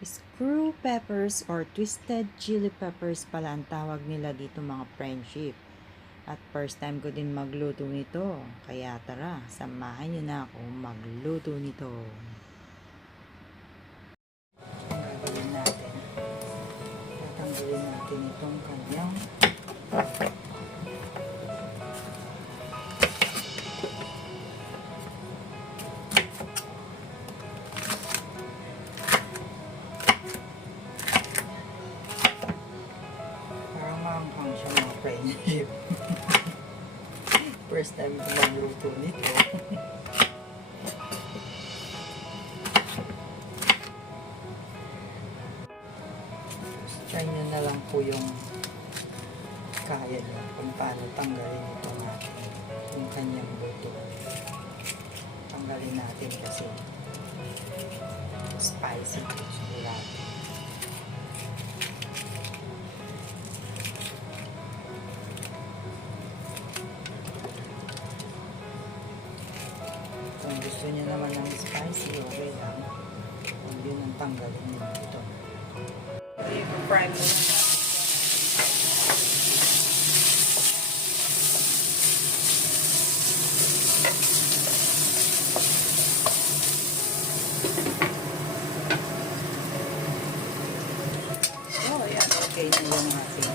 Screw peppers or twisted chili peppers pala ang tawag nila dito mga friendship. At first time ko din magluto nito. Kaya tara, samahan nyo na ako magluto nito. Ang gagawin natin, tatanggalin natin itong kanyang maanghang siya mga friendship. First time ko magluto nito. Try nyo na lang po yung kaya nyo kung paano tanggalin ito natin yung kanyang buto. Tanggalin natin kasi spicy po sigurado. Kung gusto niyo naman ng spicy, okay lang. Kung yun ang tanggalin niyo ito. I-fry mo na. Oh, yan. Okay na yung ating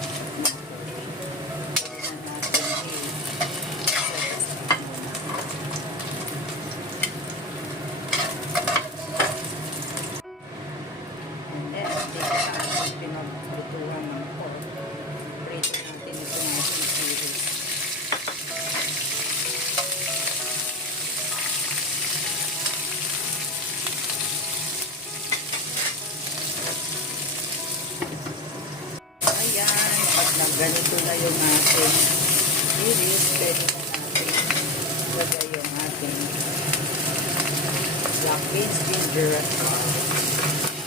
pinaglutuan ng pork. Prito natin ito ng ating chili. Ayan, pag ganito na yung ating chili, pwede na natin lagay yung ating black beans, ginger, at garlic.